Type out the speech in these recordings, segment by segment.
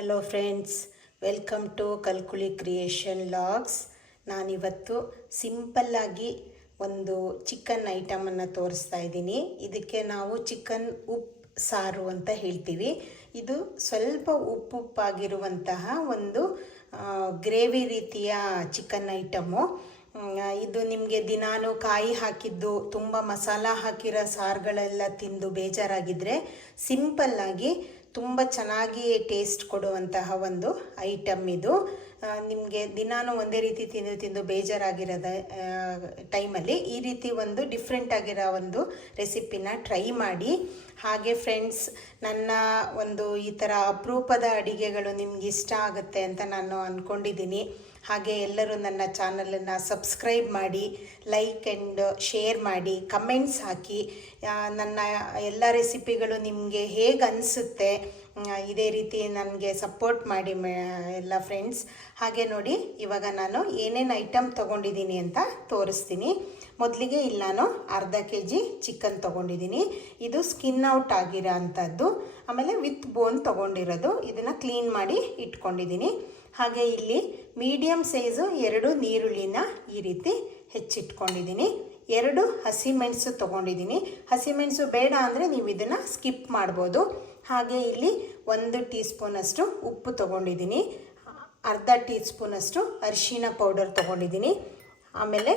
Hello friends, welcome to Kalkuli creation logs. ನಾನಿವತ್ತು ಸಿಂಪಲ್ಲಾಗಿ ಒಂದು ಚಿಕನ್ ಐಟಮನ್ನು ತೋರಿಸ್ತಾ ಇದ್ದೀನಿ. ಇದಕ್ಕೆ ನಾವು ಚಿಕನ್ ಉಪ್ಪು ಸಾರು ಅಂತ ಹೇಳ್ತೀವಿ. ಇದು ಸ್ವಲ್ಪ ಉಪ್ಪುಪ್ಪಾಗಿರುವಂತಹ ಒಂದು ಗ್ರೇವಿ ರೀತಿಯ ಚಿಕನ್ ಐಟಮು. ಇದು ನಿಮಗೆ ದಿನಾನು ಕಾಯಿ ಹಾಕಿದ್ದು ತುಂಬ ಮಸಾಲ ಹಾಕಿರೋ ಸಾರುಗಳೆಲ್ಲ ತಿಂದು ಬೇಜಾರಾಗಿದ್ದರೆ ಸಿಂಪಲ್ಲಾಗಿ ತುಂಬ ಚೆನ್ನಾಗಿ ಟೇಸ್ಟ್ ಕೊಡುವಂತಹ ಒಂದು ಐಟಮ್ ಇದು. ನಿಮಗೆ ದಿನಾನು ಒಂದೇ ರೀತಿ ತಿಂದು ಬೇಜಾರಾಗಿರೋದ ಟೈಮಲ್ಲಿ ಈ ರೀತಿ ಒಂದು ಡಿಫ್ರೆಂಟ್ ಆಗಿರೋ ಒಂದು ರೆಸಿಪಿನ ಟ್ರೈ ಮಾಡಿ. ಹಾಗೆ ಫ್ರೆಂಡ್ಸ್, ನನ್ನ ಒಂದು ಈ ಥರ ಅಪರೂಪದ ಅಡಿಗೆಗಳು ನಿಮ್ಗೆ ಇಷ್ಟ ಆಗುತ್ತೆ ಅಂತ ನಾನು ಅಂದ್ಕೊಂಡಿದ್ದೀನಿ. ಹಾಗೆ ಎಲ್ಲರೂ ನನ್ನ ಚಾನಲನ್ನು ಸಬ್ಸ್ಕ್ರೈಬ್ ಮಾಡಿ, ಲೈಕ್ ಆ್ಯಂಡ್ ಶೇರ್ ಮಾಡಿ, ಕಮೆಂಟ್ಸ್ ಹಾಕಿ. ನನ್ನ ಎಲ್ಲ ರೆಸಿಪಿಗಳು ನಿಮಗೆ ಹೇಗೆ ಅನಿಸುತ್ತೆ ಇದೇ ರೀತಿ ನನಗೆ ಸಪೋರ್ಟ್ ಮಾಡಿ ಎಲ್ಲ ಫ್ರೆಂಡ್ಸ್. ಹಾಗೆ ನೋಡಿ, ಇವಾಗ ನಾನು ಏನೇನು ಐಟಮ್ ತೊಗೊಂಡಿದ್ದೀನಿ ಅಂತ ತೋರಿಸ್ತೀನಿ. ಮೊದಲಿಗೆ ಇಲ್ಲಿ ನಾನು ಅರ್ಧ kg ಚಿಕನ್ ತೊಗೊಂಡಿದ್ದೀನಿ. ಇದು ಸ್ಕಿನ್ ಔಟ್ ಆಗಿರೋ ಅಂಥದ್ದು, ಆಮೇಲೆ ವಿತ್ ಬೋನ್ ತೊಗೊಂಡಿರೋದು. ಇದನ್ನು ಕ್ಲೀನ್ ಮಾಡಿ ಇಟ್ಕೊಂಡಿದ್ದೀನಿ. ಹಾಗೆ ಇಲ್ಲಿ ಮೀಡಿಯಮ್ ಸೈಜು 2 ಈರುಳ್ಳಿನ ಈ ರೀತಿ ಹೆಚ್ಚಿಟ್ಕೊಂಡಿದ್ದೀನಿ. 2 ಹಸಿಮೆಣಸು ತೊಗೊಂಡಿದ್ದೀನಿ. ಹಸಿಮೆಣಸು ಬೇಡ ಅಂದರೆ ನೀವು ಇದನ್ನು ಸ್ಕಿಪ್ ಮಾಡ್ಬೋದು. ಹಾಗೆ ಇಲ್ಲಿ 1 ಟೀ ಸ್ಪೂನಷ್ಟು ಉಪ್ಪು ತೊಗೊಂಡಿದ್ದೀನಿ. ಅರ್ಧ ಟೀ ಸ್ಪೂನಷ್ಟು ಅರಿಶಿನ ಪೌಡರ್ ತೊಗೊಂಡಿದ್ದೀನಿ. ಆಮೇಲೆ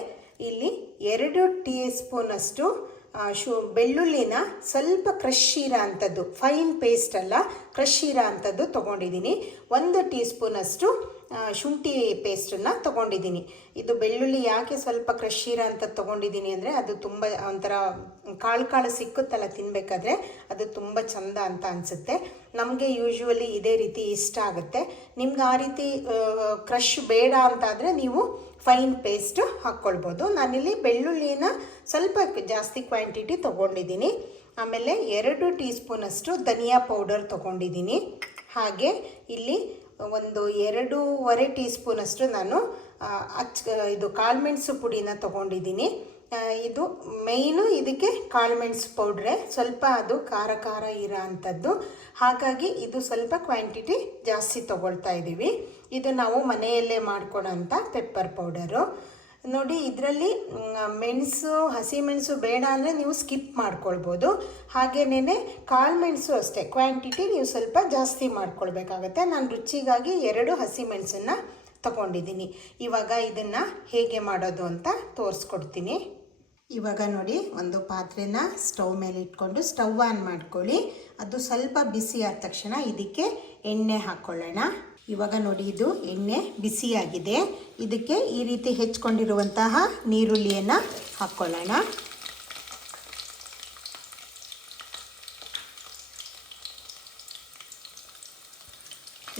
ಇಲ್ಲಿ 2 ಟೀ ಸ್ಪೂನಷ್ಟು ಬೆಳ್ಳುಳ್ಳಿನ ಸ್ವಲ್ಪ ಕ್ರಷ್ ಇರೋ ಅಂಥದ್ದು, ಫೈನ್ ಪೇಸ್ಟ್ ಅಲ್ಲ, ಕ್ರಷ್ ಇರೋ ಅಂಥದ್ದು ತೊಗೊಂಡಿದ್ದೀನಿ. 1 ಟೀ ಸ್ಪೂನಷ್ಟು ಶುಂಠಿ ಪೇಸ್ಟನ್ನು ತೊಗೊಂಡಿದ್ದೀನಿ. ಇದು ಬೆಳ್ಳುಳ್ಳಿ ಯಾಕೆ ಸ್ವಲ್ಪ ಕ್ರಷ್ ಇರೋ ಅಂಥದ್ದು ತೊಗೊಂಡಿದ್ದೀನಿ ಅಂದರೆ, ಅದು ತುಂಬ ಒಂಥರ ಕಾಳು ಸಿಕ್ಕುತ್ತಲ್ಲ ತಿನ್ನಬೇಕಾದ್ರೆ, ಅದು ತುಂಬ ಚೆಂದ ಅಂತ ಅನಿಸುತ್ತೆ. ನಮಗೆ ಯೂಶ್ವಲಿ ಇದೇ ರೀತಿ ಇಷ್ಟ ಆಗುತ್ತೆ. ನಿಮ್ಗೆ ಆ ರೀತಿ ಕ್ರಷ್ ಬೇಡ ಅಂತಾದರೆ ನೀವು ಫೈನ್ ಪೇಸ್ಟ್ ಹಾಕ್ಕೊಳ್ಬೋದು. ನಾನಿಲ್ಲಿ ಬೆಳ್ಳುಳ್ಳಿನ ಸ್ವಲ್ಪ ಜಾಸ್ತಿ ಕ್ವಾಂಟಿಟಿ ತೊಗೊಂಡಿದ್ದೀನಿ. ಆಮೇಲೆ 2 ಟೀ ಸ್ಪೂನಷ್ಟು ಧನಿಯಾ ಪೌಡರ್ ತೊಗೊಂಡಿದ್ದೀನಿ. ಹಾಗೆ ಇಲ್ಲಿ 2.5 ಟೀ ಸ್ಪೂನಷ್ಟು ನಾನು ಇದು ಕಾಳುಮೆಣಸು ಪುಡಿನ ತೊಗೊಂಡಿದ್ದೀನಿ. ಇದು ಮೇಯ್ನು ಇದಕ್ಕೆ ಕಾಳುಮೆಣಸು ಪೌಡ್ರೆ, ಸ್ವಲ್ಪ ಅದು ಖಾರ ಇರೋ ಅಂಥದ್ದು. ಹಾಗಾಗಿ ಇದು ಸ್ವಲ್ಪ ಕ್ವಾಂಟಿಟಿ ಜಾಸ್ತಿ ತೊಗೊಳ್ತಾ ಇದ್ದೀವಿ. ಇದು ನಾವು ಮನೆಯಲ್ಲೇ ಮಾಡ್ಕೊಳೋಂಥ ಪೆಪ್ಪರ್ ಪೌಡರು. ನೋಡಿ, ಇದರಲ್ಲಿ ಹಸಿಮೆಣಸು ಬೇಡ ಅಂದರೆ ನೀವು ಸ್ಕಿಪ್ ಮಾಡ್ಕೊಳ್ಬೋದು. ಹಾಗೇನೇ ಕಾಳುಮೆಣಸು ಅಷ್ಟೇ, ಕ್ವಾಂಟಿಟಿ ನೀವು ಸ್ವಲ್ಪ ಜಾಸ್ತಿ ಮಾಡ್ಕೊಳ್ಬೇಕಾಗತ್ತೆ. ನಾನು ರುಚಿಗಾಗಿ 2 ಹಸಿಮೆಣಸನ್ನು ತಗೊಂಡಿದ್ದೀನಿ. ಇವಾಗ ಇದನ್ನು ಹೇಗೆ ಮಾಡೋದು ಅಂತ ತೋರಿಸ್ಕೊಡ್ತೀನಿ. ಇವಾಗ ನೋಡಿ, ಒಂದು ಪಾತ್ರೆನ ಸ್ಟವ್ ಮೇಲೆ ಇಟ್ಕೊಂಡು ಸ್ಟವ್ ಆನ್ ಮಾಡ್ಕೊಳ್ಳಿ. ಅದು ಸ್ವಲ್ಪ ಬಿಸಿ ಆದ ತಕ್ಷಣ ಇದಕ್ಕೆ ಎಣ್ಣೆ ಹಾಕ್ಕೊಳ್ಳೋಣ. ಇವಾಗ ನೋಡಿ, ಇದು ಎಣ್ಣೆ ಬಿಸಿಯಾಗಿದೆ. ಇದಕ್ಕೆ ಈ ರೀತಿ ಹೆಚ್ಕೊಂಡಿರುವಂತಹ ನೀರುಳ್ಳಿಯನ್ನು ಹಾಕ್ಕೊಳ್ಳೋಣ.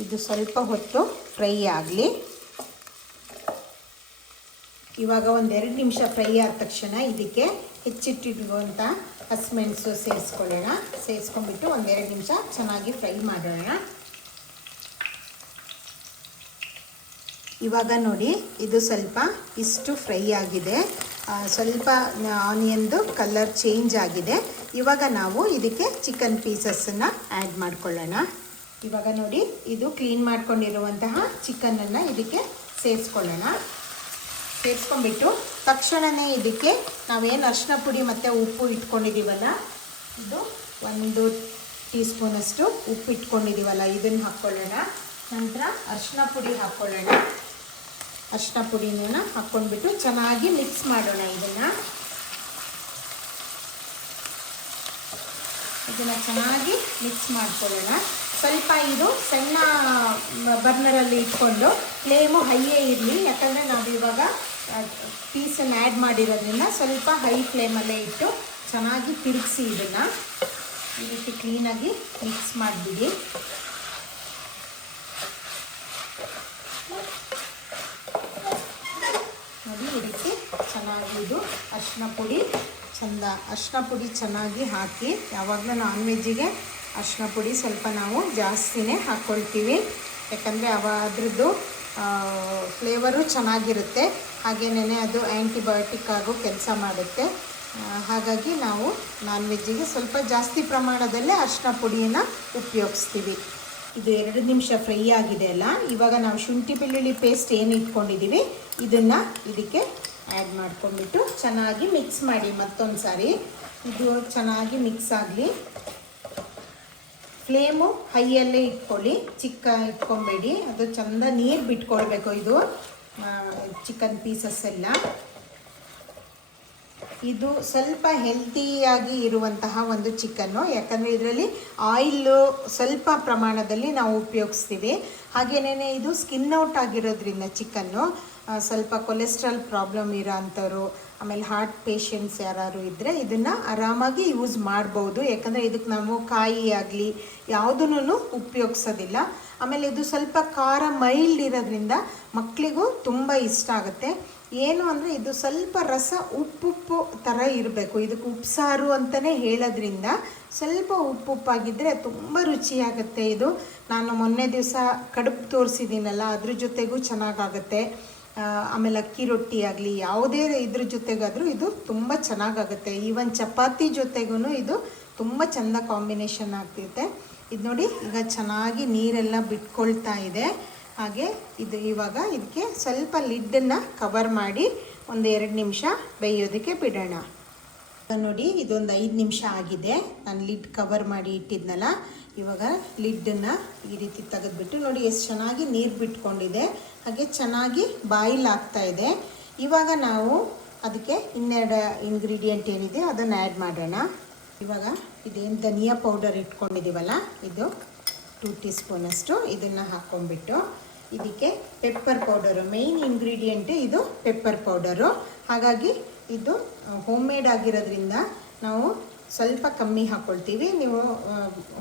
ಇದು ಸ್ವಲ್ಪ ಹೊತ್ತು ಫ್ರೈ ಆಗಲಿ. ಇವಾಗ 1-2 ನಿಮಿಷ ಫ್ರೈ ಆದ ತಕ್ಷಣ ಇದಕ್ಕೆ ಹೆಚ್ಚಿಟ್ಟಿರುವಂಥ ಹಸಿಮೆಣಸು ಸೇರಿಸ್ಕೊಳ್ಳೋಣ. ಸೇರಿಸ್ಕೊಂಡ್ಬಿಟ್ಟು 1-2 ನಿಮಿಷ ಚೆನ್ನಾಗಿ ಫ್ರೈ ಮಾಡೋಣ. ಇವಾಗ ನೋಡಿ, ಇದು ಸ್ವಲ್ಪ ಇಷ್ಟು ಫ್ರೈ ಆಗಿದೆ. ಸ್ವಲ್ಪ ಆನಿಯನ್ದು ಕಲರ್ ಚೇಂಜ್ ಆಗಿದೆ. ಇವಾಗ ನಾವು ಇದಕ್ಕೆ ಚಿಕನ್ ಪೀಸಸ್ಸನ್ನು ಆ್ಯಡ್ ಮಾಡ್ಕೊಳ್ಳೋಣ. ಇವಾಗ ನೋಡಿ, ಇದು ಕ್ಲೀನ್ ಮಾಡ್ಕೊಂಡಿರುವಂತಹ ಚಿಕನನ್ನು ಇದಕ್ಕೆ ಸೇರಿಸ್ಕೊಳ್ಳೋಣ. ಸೇರಿಸ್ಕೊಂಡ್ಬಿಟ್ಟು ತಕ್ಷಣವೇ ಇದಕ್ಕೆ ನಾವೇನು ಅರಿಶಿನ ಪುಡಿ ಮತ್ತು ಉಪ್ಪು ಇಟ್ಕೊಂಡಿದ್ದೀವಲ್ಲ, ಇದು 1 ಟೀ ಸ್ಪೂನಷ್ಟು ಉಪ್ಪು ಇಟ್ಕೊಂಡಿದ್ದೀವಲ್ಲ, ಇದನ್ನು ಹಾಕ್ಕೊಳ್ಳೋಣ. ನಂತರ ಅರಿಶಿನ ಪುಡಿ ಹಾಕ್ಕೊಳ್ಳೋಣ. ಅರಿಶಿನ ಪುಡಿನ ಹಾಕ್ಕೊಂಡ್ಬಿಟ್ಟು ಚೆನ್ನಾಗಿ ಮಿಕ್ಸ್ ಮಾಡೋಣ. ಇದನ್ನು ಚೆನ್ನಾಗಿ ಮಿಕ್ಸ್ ಮಾಡ್ಕೊಳ್ಳೋಣ. ಸ್ವಲ್ಪ ಇದು ಸಣ್ಣ ಬರ್ನರಲ್ಲಿ ಇಟ್ಕೊಂಡು ಫ್ಲೇಮು ಹೈಯೇ ಇರಲಿ, ಯಾಕಂದರೆ ನಾವು ಇವಾಗ ಪೀಸನ್ನು ಆ್ಯಡ್ ಮಾಡಿರೋದ್ರಿಂದ ಸ್ವಲ್ಪ ಹೈ ಫ್ಲೇಮಲ್ಲೇ ಇಟ್ಟು ಚೆನ್ನಾಗಿ ತಿರುಗಿಸಿ ಇದನ್ನು ಈ ರೀತಿ ಕ್ಲೀನಾಗಿ ಮಿಕ್ಸ್ ಮಾಡಿಬಿಡಿ. ನೋಡಿ, ಈ ರೀತಿ ಚೆನ್ನಾಗಿ ಇದು ಅರಿಶಿನ ಪುಡಿ ಚೆನ್ನಾಗಿ ಹಾಕಿ. ಯಾವಾಗಲೂ ನಾನ್ ವೆಜ್ಜಿಗೆ ಅರಿಶಿನ ಪುಡಿ ಸ್ವಲ್ಪ ನಾವು ಜಾಸ್ತಿನೇ ಹಾಕ್ಕೊಳ್ತೀವಿ, ಯಾಕಂದರೆ ಅದರದ್ದು ಫ್ಲೇವರು ಚೆನ್ನಾಗಿರುತ್ತೆ. ಹಾಗೆಯೇ ಅದು ಆ್ಯಂಟಿಬಯೋಟಿಕ್ ಆಗೋ ಕೆಲಸ ಮಾಡುತ್ತೆ. ಹಾಗಾಗಿ ನಾವು ನಾನ್ ವೆಜ್ಜಿಗೆ ಸ್ವಲ್ಪ ಜಾಸ್ತಿ ಪ್ರಮಾಣದಲ್ಲೇ ಅರಿಶಿನ ಪುಡಿಯನ್ನು ಉಪಯೋಗಿಸ್ತೀವಿ. ಇದು 2 ನಿಮಿಷ ಫ್ರೈ ಆಗಿದೆ ಅಲ್ಲ. ಇವಾಗ ನಾವು ಶುಂಠಿ ಬೆಳ್ಳುಳ್ಳಿ ಪೇಸ್ಟ್ ಏನು ಇಟ್ಕೊಂಡಿದ್ದೀವಿ ಇದನ್ನು ಇದಕ್ಕೆ ಆ್ಯಡ್ ಮಾಡ್ಕೊಂಡ್ಬಿಟ್ಟು ಚೆನ್ನಾಗಿ ಮಿಕ್ಸ್ ಮಾಡಿ. ಮತ್ತೊಂದು ಸಾರಿ ಇದು ಚೆನ್ನಾಗಿ ಮಿಕ್ಸ್ ಆಗಲಿ. ಫ್ಲೇಮು ಹೈಯಲ್ಲೇ ಇಟ್ಕೊಳ್ಳಿ, ಚಿಕ್ಕ ಇಟ್ಕೊಬೇಡಿ, ಅದು ಚೆಂದ ನೀರು ಬಿಟ್ಕೊಳ್ಬೇಕು. ಇದು ಚಿಕನ್ ಪೀಸಸ್ ಎಲ್ಲ ಇದು ಸ್ವಲ್ಪ ಹೆಲ್ತಿಯಾಗಿ ಇರುವಂತಹ ಒಂದು ಚಿಕನ್ನು, ಯಾಕಂದರೆ ಇದರಲ್ಲಿ ಆಯಿಲು ಸ್ವಲ್ಪ ಪ್ರಮಾಣದಲ್ಲಿ ನಾವು ಉಪಯೋಗಿಸ್ತೀವಿ. ಹಾಗೆಯೇ ಇದು ಸ್ಕಿನ್ ಔಟ್ ಆಗಿರೋದ್ರಿಂದ ಚಿಕನ್ನು ಸ್ವಲ್ಪ ಕೊಲೆಸ್ಟ್ರಾಲ್ ಪ್ರಾಬ್ಲಮ್ ಇರೋ ಅಂಥವ್ರು, ಆಮೇಲೆ ಹಾರ್ಟ್ ಪೇಷಂಟ್ಸ್ ಯಾರು ಇದ್ದರೆ ಇದನ್ನು ಆರಾಮಾಗಿ ಯೂಸ್ ಮಾಡ್ಬೋದು. ಯಾಕಂದರೆ ಇದಕ್ಕೆ ನಾವು ಕಾಯಿ ಆಗಲಿ ಯಾವುದನ್ನು ಉಪಯೋಗಿಸೋದಿಲ್ಲ. ಆಮೇಲೆ ಇದು ಸ್ವಲ್ಪ ಖಾರ ಮೈಲ್ಡ್ ಇರೋದ್ರಿಂದ ಮಕ್ಕಳಿಗೂ ತುಂಬ ಇಷ್ಟ ಆಗುತ್ತೆ. ಏನು ಅಂದರೆ ಇದು ಸ್ವಲ್ಪ ರಸ ಉಪ್ಪುಪ್ಪು ಥರ ಇರಬೇಕು. ಇದಕ್ಕೆ ಉಪ್ಸಾರು ಅಂತಲೇ ಹೇಳೋದ್ರಿಂದ ಸ್ವಲ್ಪ ಉಪ್ಪುಪ್ಪಾಗಿದ್ದರೆ ತುಂಬ ರುಚಿಯಾಗುತ್ತೆ. ಇದು ನಾನು ಮೊನ್ನೆ ದಿವಸ ಕಡುಬು ತೋರಿಸಿದ್ದೀನಲ್ಲ, ಅದ್ರ ಜೊತೆಗೂ ಚೆನ್ನಾಗಾಗುತ್ತೆ. ಆಮೇಲೆ ಅಕ್ಕಿ ರೊಟ್ಟಿ ಆಗಲಿ ಯಾವುದೇ ಇದ್ರ ಜೊತೆಗಾದರೂ ಇದು ತುಂಬ ಚೆನ್ನಾಗಾಗುತ್ತೆ. ಈವನ್ ಚಪಾತಿ ಜೊತೆಗೂ ಇದು ತುಂಬ ಚೆಂದ ಕಾಂಬಿನೇಷನ್ ಆಗ್ತಿರುತ್ತೆ. ಇದು ನೋಡಿ ಈಗ ಚೆನ್ನಾಗಿ ನೀರೆಲ್ಲ ಬಿಟ್ಕೊಳ್ತಾ ಇದೆ. ಹಾಗೆ ಇದು ಇವಾಗ ಇದಕ್ಕೆ ಸ್ವಲ್ಪ ಲಿಡ್ಡನ್ನು ಕವರ್ ಮಾಡಿ ಒಂದು 2 ನಿಮಿಷ ಬೇಯೋದಕ್ಕೆ ಬಿಡೋಣ. ನೋಡಿ ಇದೊಂದು 5 ನಿಮಿಷ ಆಗಿದೆ. ನಾನು ಲಿಡ್ ಕವರ್ ಮಾಡಿ ಇಟ್ಟಿದ್ನಲ್ಲ, ಇವಾಗ ಲಿಡ್ಡನ್ನು ಈ ರೀತಿ ತೆಗೆದುಬಿಟ್ಟು ನೋಡಿ ಎಷ್ಟು ಚೆನ್ನಾಗಿ ನೀರು ಬಿಟ್ಕೊಂಡಿದೆ. ಹಾಗೆ ಚೆನ್ನಾಗಿ ಬಾಯ್ಲ್ ಆಗ್ತಾ ಇದೆ. ಇವಾಗ ನಾವು ಅದಕ್ಕೆ ಇನ್ನೆರಡು ಇಂಗ್ರೀಡಿಯೆಂಟ್ ಏನಿದೆ ಅದನ್ನು ಆ್ಯಡ್ ಮಾಡೋಣ. ಇವಾಗ ಇದೇನು ಧನಿಯಾ ಪೌಡರ್ ಇಟ್ಕೊಂಡಿದ್ದೀವಲ್ಲ, ಇದು 2 ಟೀ ಸ್ಪೂನಷ್ಟು ಇದನ್ನು ಹಾಕ್ಕೊಂಡ್ಬಿಟ್ಟು ಇದಕ್ಕೆ ಪೆಪ್ಪರ್ ಪೌಡರು, ಮೇಯ್ನ್ ಇಂಗ್ರೀಡಿಯೆಂಟೇ ಇದು ಪೆಪ್ಪರ್ ಪೌಡರು. ಹಾಗಾಗಿ ಇದು ಹೋಮ್ ಮೇಡ್ ಆಗಿರೋದ್ರಿಂದ ನಾವು ಸ್ವಲ್ಪ ಕಮ್ಮಿ ಹಾಕ್ಕೊಳ್ತೀವಿ. ನೀವು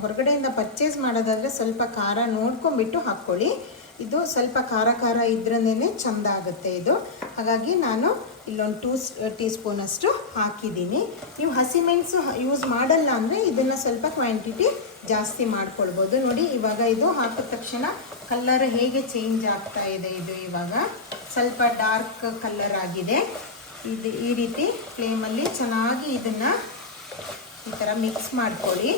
ಹೊರಗಡೆಯಿಂದ ಪರ್ಚೇಸ್ ಮಾಡೋದಾದರೆ ಸ್ವಲ್ಪ ಖಾರ ನೋಡ್ಕೊಂಬಿಟ್ಟು ಹಾಕ್ಕೊಳ್ಳಿ. ಇದು ಸ್ವಲ್ಪ ಖಾರ ಇದ್ರೇ ಚೆಂದ ಆಗುತ್ತೆ ಇದು. ಹಾಗಾಗಿ ನಾನು ಇಲ್ಲೊಂದು 2 ಟೀ ಸ್ಪೂನಷ್ಟು ಹಾಕಿದ್ದೀನಿ. ನೀವು ಹಸಿಮೆಣಸು ಯೂಸ್ ಮಾಡಲ್ಲ ಅಂದರೆ ಇದನ್ನು ಸ್ವಲ್ಪ ಕ್ವಾಂಟಿಟಿ ಜಾಸ್ತಿ ಮಾಡ್ಕೊಳ್ಬೋದು. ನೋಡಿ ಇವಾಗ ಇದು ಹಾಕಿದ ತಕ್ಷಣ ಕಲ್ಲರ್ ಹೇಗೆ ಚೇಂಜ್ ಆಗ್ತಾ ಇದೆ. ಇದು ಇವಾಗ ಸ್ವಲ್ಪ ಡಾರ್ಕ್ ಕಲ್ಲರ್ ಆಗಿದೆ. ಇದು ಈ ರೀತಿ ಫ್ಲೇಮಲ್ಲಿ ಚೆನ್ನಾಗಿ ಇದನ್ನು ಈ ಥರ ಮಿಕ್ಸ್ ಮಾಡ್ಕೊಳ್ಳಿ.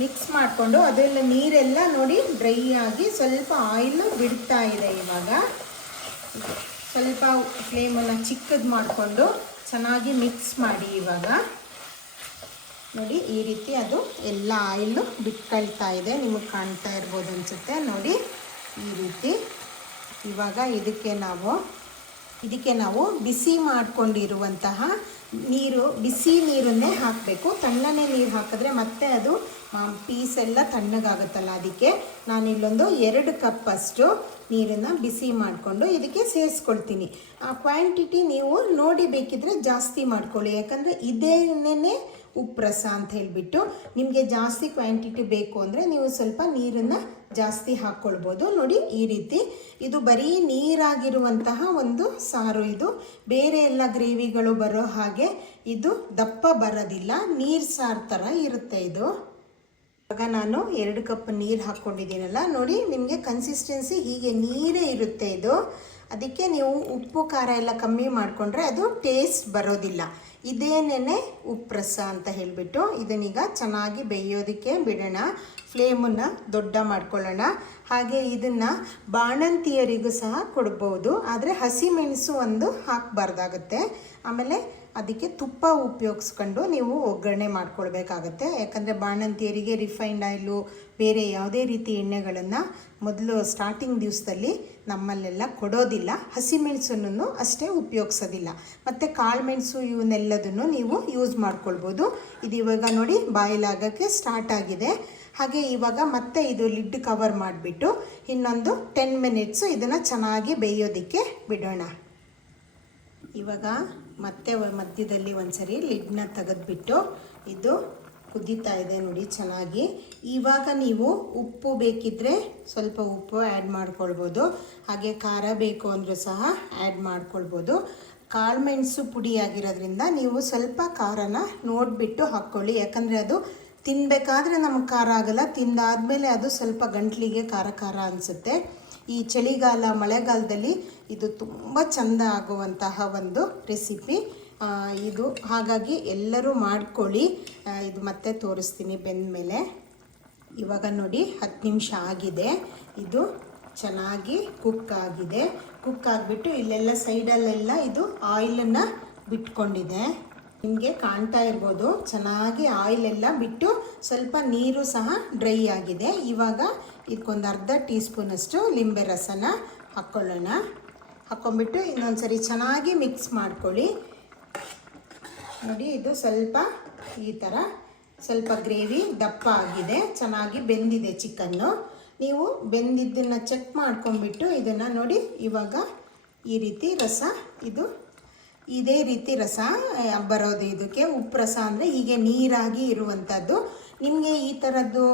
ಮಿಕ್ಸ್ ಮಾಡಿಕೊಂಡು ಅದೆಲ್ಲ ನೀರೆಲ್ಲ ನೋಡಿ ಡ್ರೈ ಆಗಿ ಸ್ವಲ್ಪ ಆಯಿಲು ಬಿಡ್ತಾ ಇದೆ. ಇವಾಗ ಸ್ವಲ್ಪ ಫ್ಲೇಮನ್ನು ಚಿಕ್ಕದು ಮಾಡಿಕೊಂಡು ಚೆನ್ನಾಗಿ ಮಿಕ್ಸ್ ಮಾಡಿ. ಇವಾಗ ನೋಡಿ ಈ ರೀತಿ ಅದು ಎಲ್ಲ ಆಯಿಲು ಬಿಟ್ಕೊಳ್ತಾ ಇದೆ. ನಿಮಗೆ ಕಾಣ್ತಾ ಇರ್ಬೋದು ಅನಿಸುತ್ತೆ ನೋಡಿ ಈ ರೀತಿ. ಇವಾಗ ಇದಕ್ಕೆ ನಾವು ಬಿಸಿ ಮಾಡಿಕೊಂಡಿರುವಂತಹ ನೀರು, ಬಿಸಿ ನೀರನ್ನೇ ಹಾಕಬೇಕು. ತಣ್ಣನೆ ನೀರು ಹಾಕಿದ್ರೆ ಮತ್ತೆ ಅದು ಪೀಸ್ ಎಲ್ಲ ತಣ್ಣಗಾಗುತ್ತಲ್ಲ, ಅದಕ್ಕೆ ನಾನು ಇಲ್ಲೊಂದು 2 ಕಪ್ಪಷ್ಟು ನೀರನ್ನು ಬಿಸಿ ಮಾಡಿಕೊಂಡು ಇದಕ್ಕೆ ಸೇರಿಸ್ಕೊಳ್ತೀನಿ. ಆ ಕ್ವಾಂಟಿಟಿ ನೀವು ನೋಡಿ ಬೇಕಿದ್ರೆ ಜಾಸ್ತಿ ಮಾಡ್ಕೊಳ್ಳಿ. ಯಾಕಂದರೆ ಇದೇನೇ ಉಪ್ಪು ರಸ ಅಂತ ಹೇಳಿಬಿಟ್ಟು ನಿಮಗೆ ಜಾಸ್ತಿ ಕ್ವಾಂಟಿಟಿ ಬೇಕು ಅಂದರೆ ನೀವು ಸ್ವಲ್ಪ ನೀರನ್ನು ಜಾಸ್ತಿ ಹಾಕ್ಕೊಳ್ಬೋದು. ನೋಡಿ ಈ ರೀತಿ ಇದು ಬರೀ ನೀರಾಗಿರುವಂತಹ ಒಂದು ಸಾರು. ಇದು ಬೇರೆ ಎಲ್ಲ ಗ್ರೇವಿಗಳು ಬರೋ ಹಾಗೆ ಇದು ದಪ್ಪ ಬರೋದಿಲ್ಲ, ನೀರು ಸಾರು ಥರ ಇರುತ್ತೆ ಇದು. ಇವಾಗ ನಾನು 2 ಕಪ್ ನೀರು ಹಾಕ್ಕೊಂಡಿದ್ದೀನಲ್ಲ, ನೋಡಿ ನಿಮಗೆ ಕನ್ಸಿಸ್ಟೆನ್ಸಿ ಹೀಗೆ ನೀರೇ ಇರುತ್ತೆ ಇದು. ಅದಕ್ಕೆ ನೀವು ಉಪ್ಪು ಖಾರ ಎಲ್ಲ ಕಮ್ಮಿ ಮಾಡಿಕೊಂಡ್ರೆ ಅದು ಟೇಸ್ಟ್ ಬರೋದಿಲ್ಲ. ಇದೇನೇ ಉಪ್ಪು ರಸ ಅಂತ ಹೇಳಿಬಿಟ್ಟು ಇದನ್ನೀಗ ಚೆನ್ನಾಗಿ ಬೇಯೋದಕ್ಕೆ ಬಿಡೋಣ. ಫ್ಲೇಮನ್ನು ದೊಡ್ಡ ಮಾಡ್ಕೊಳ್ಳೋಣ. ಹಾಗೆ ಇದನ್ನು ಬಾಣಂತಿಯರಿಗೂ ಸಹ ಕೊಡ್ಬೋದು, ಆದರೆ ಹಸಿಮೆಣಸು ಒಂದು ಹಾಕಬಾರ್ದಾಗುತ್ತೆ. ಆಮೇಲೆ ಅದಕ್ಕೆ ತುಪ್ಪ ಉಪಯೋಗಿಸ್ಕೊಂಡು ನೀವು ಒಗ್ಗರಣೆ ಮಾಡ್ಕೊಳ್ಬೇಕಾಗತ್ತೆ. ಯಾಕಂದರೆ ಬಾಣಂತಿಯರಿಗೆ ರಿಫೈನ್ಡ್ ಆಯಿಲು ಬೇರೆ ಯಾವುದೇ ರೀತಿ ಎಣ್ಣೆಗಳನ್ನು ಮೊದಲು ಸ್ಟಾರ್ಟಿಂಗ್ ದಿವಸದಲ್ಲಿ ನಮ್ಮಲ್ಲೆಲ್ಲ ಕೊಡೋದಿಲ್ಲ. ಹಸಿಮೆಣಸನ್ನು ಅಷ್ಟೇ ಉಪಯೋಗಿಸೋದಿಲ್ಲ. ಮತ್ತು ಕಾಳುಮೆಣಸು ಇವನ್ನೆಲ್ಲದನ್ನು ನೀವು ಯೂಸ್ ಮಾಡ್ಕೊಳ್ಬೋದು. ಇದು ಇವಾಗ ನೋಡಿ ಬಾಯ್ಲ್ ಆಗೋಕ್ಕೆ ಸ್ಟಾರ್ಟ್ ಆಗಿದೆ. ಹಾಗೆ ಇವಾಗ ಮತ್ತೆ ಇದು ಲಿಡ್ ಕವರ್ ಮಾಡಿಬಿಟ್ಟು ಇನ್ನೊಂದು 10 ಮಿನಿಟ್ಸು ಇದನ್ನು ಚೆನ್ನಾಗಿ ಬೇಯೋದಕ್ಕೆ ಬಿಡೋಣ. ಇವಾಗ ಮತ್ತೆ ಮಧ್ಯದಲ್ಲಿ ಒಂದ್ಸರಿ ಲಿಡ್ನ ತೆಗೆದುಬಿಟ್ಟು ಇದು ಕುದೀತಾ ಇದೆ ನೋಡಿ ಚೆನ್ನಾಗಿ. ಇವಾಗ ನೀವು ಉಪ್ಪು ಬೇಕಿದ್ದರೆ ಸ್ವಲ್ಪ ಉಪ್ಪು ಆ್ಯಡ್ ಮಾಡ್ಕೊಳ್ಬೋದು. ಹಾಗೆ ಖಾರ ಬೇಕು ಅಂದರೂ ಸಹ ಆ್ಯಡ್ ಮಾಡ್ಕೊಳ್ಬೋದು. ಕಾಳುಮೆಣಸು ಪುಡಿ ಆಗಿರೋದ್ರಿಂದ ನೀವು ಸ್ವಲ್ಪ ಖಾರನ ನೋಡಿಬಿಟ್ಟು ಹಾಕ್ಕೊಳ್ಳಿ. ಯಾಕಂದರೆ ಅದು ತಿನ್ನಬೇಕಾದ್ರೆ ನಮಗೆ ಖಾರ ಆಗೋಲ್ಲ, ತಿಂದಾದಮೇಲೆ ಅದು ಸ್ವಲ್ಪ ಗಂಟ್ಲಿಗೆ ಖಾರ ಅನಿಸುತ್ತೆ. ಈ ಚಳಿಗಾಲ ಮಳೆಗಾಲದಲ್ಲಿ ಇದು ತುಂಬ ಚೆಂದ ಆಗುವಂತಹ ಒಂದು ರೆಸಿಪಿ ಇದು. ಹಾಗಾಗಿ ಎಲ್ಲರೂ ಮಾಡ್ಕೊಳ್ಳಿ. ಇದು ಮತ್ತೆ ತೋರಿಸ್ತೀನಿ ಬೆಂದ ಮೇಲೆ. ಇವಾಗ ನೋಡಿ 10 ನಿಮಿಷ ಆಗಿದೆ. ಇದು ಚೆನ್ನಾಗಿ ಕುಕ್ ಆಗಿದೆ. ಕುಕ್ ಆಗಿಬಿಟ್ಟು ಇಲ್ಲೆಲ್ಲ ಸೈಡಲ್ಲೆಲ್ಲ ಇದು ಆಯಿಲನ್ನು ಬಿಟ್ಕೊಂಡಿದೆ. ನಿಮಗೆ ಕಾಣ್ತಾ ಇರ್ಬೋದು, ಚೆನ್ನಾಗಿ ಆಯಿಲೆಲ್ಲ ಬಿಟ್ಟು ಸ್ವಲ್ಪ ನೀರು ಸಹ ಡ್ರೈ ಆಗಿದೆ. ಇವಾಗ ಇದಕ್ಕೊಂದು ಅರ್ಧ ಟೀ ಸ್ಪೂನಷ್ಟು ಲಿಂಬೆ ರಸನ ಹಾಕ್ಕೊಳ್ಳೋಣ. ಹಾಕ್ಕೊಂಬಿಟ್ಟು ಇನ್ನೊಂದ್ಸರಿ ಚೆನ್ನಾಗಿ ಮಿಕ್ಸ್ ಮಾಡ್ಕೊಳ್ಳಿ. ನೋಡಿ, ಇದು ಸ್ವಲ್ಪ ಈ ಥರ ಸ್ವಲ್ಪ ಗ್ರೇವಿ ದಪ್ಪ ಆಗಿದೆ, ಚೆನ್ನಾಗಿ ಬೆಂದಿದೆ ಚಿಕನ್ನು. ನೀವು ಬೆಂದಿದ್ದನ್ನು ಚೆಕ್ ಮಾಡ್ಕೊಂಬಿಟ್ಟು ಇದನ್ನು ನೋಡಿ, ಇವಾಗ ಈ ರೀತಿ ರಸ, ಇದು ಇದೇ ರೀತಿ ರಸ ಬರೋದು. ಇದಕ್ಕೆ ಉಪ್ಪು ರಸ ಅಂದರೆ ಹೀಗೆ ನೀರಾಗಿ ಇರುವಂಥದ್ದು. ನಿಮಗೆ ಈ ಥರದ್ದು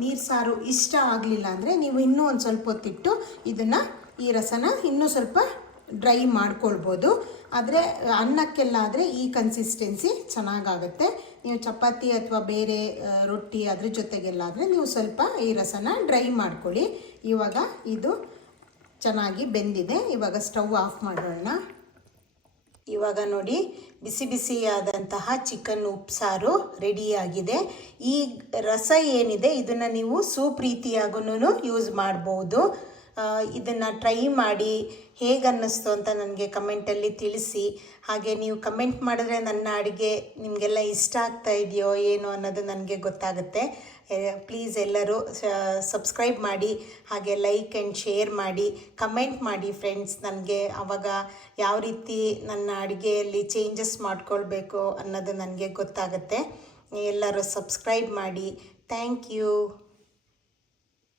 ನೀರು ಸಾರು ಇಷ್ಟ ಆಗಲಿಲ್ಲ ಅಂದರೆ ನೀವು ಇನ್ನೂ ಒಂದು ಸ್ವಲ್ಪ ಹೊತ್ತಿಟ್ಟು ಇದನ್ನು ಈ ರಸನ ಇನ್ನೂ ಸ್ವಲ್ಪ ಡ್ರೈ ಮಾಡ್ಕೊಳ್ಬೋದು. ಆದರೆ ಅನ್ನಕ್ಕೆಲ್ಲ ಆದರೆ ಈ ಕನ್ಸಿಸ್ಟೆನ್ಸಿ ಚೆನ್ನಾಗಾಗುತ್ತೆ. ನೀವು ಚಪಾತಿ ಅಥವಾ ಬೇರೆ ರೊಟ್ಟಿ ಅದ್ರ ಜೊತೆಗೆಲ್ಲ ಆದರೆ ನೀವು ಸ್ವಲ್ಪ ಈ ರಸನ ಡ್ರೈ ಮಾಡ್ಕೊಳ್ಳಿ. ಇವಾಗ ಇದು ಚೆನ್ನಾಗಿ ಬೆಂದಿದೆ. ಇವಾಗ ಸ್ಟವ್ ಆಫ್ ಮಾಡೋಣ. ಇವಾಗ ನೋಡಿ, ಬಿಸಿ ಬಿಸಿಯಾದಂತಹ ಚಿಕನ್ ಉಪ್ಸಾರು ರೆಡಿಯಾಗಿದೆ. ಈ ರಸ ಏನಿದೆ ಇದನ್ನು ನೀವು ಸೂಪ್ ರೀತಿಯಾಗೂ ಯೂಸ್ ಮಾಡ್ಬೋದು. ಇದನ್ನು ಟ್ರೈ ಮಾಡಿ ಹೇಗೆ ಅನ್ನಿಸ್ತು ಅಂತ ನನಗೆ ಕಮೆಂಟಲ್ಲಿ ತಿಳಿಸಿ. ಹಾಗೆ ನೀವು ಕಮೆಂಟ್ ಮಾಡಿದ್ರೆ ನನ್ನ ಅಡುಗೆ ನಿಮಗೆಲ್ಲ ಇಷ್ಟ ಆಗ್ತಾ ಇದೆಯೋ ಏನೋ ಅನ್ನೋದು ನನಗೆ ಗೊತ್ತಾಗುತ್ತೆ. ಪ್ಲೀಸ್ ಎಲ್ಲರೂ ಸಬ್ಸ್ಕ್ರೈಬ್ ಮಾಡಿ, ಹಾಗೆ ಲೈಕ್ ಆ್ಯಂಡ್ ಶೇರ್ ಮಾಡಿ, ಕಮೆಂಟ್ ಮಾಡಿ ಫ್ರೆಂಡ್ಸ್. ನನಗೆ ಆವಾಗ ಯಾವ ರೀತಿ ನನ್ನ ಅಡುಗೆಯಲ್ಲಿ ಚೇಂಜಸ್ ಮಾಡ್ಕೊಳ್ಬೇಕು ಅನ್ನೋದು ನನಗೆ ಗೊತ್ತಾಗುತ್ತೆ. ಎಲ್ಲರೂ ಸಬ್ಸ್ಕ್ರೈಬ್ ಮಾಡಿ. Thank you.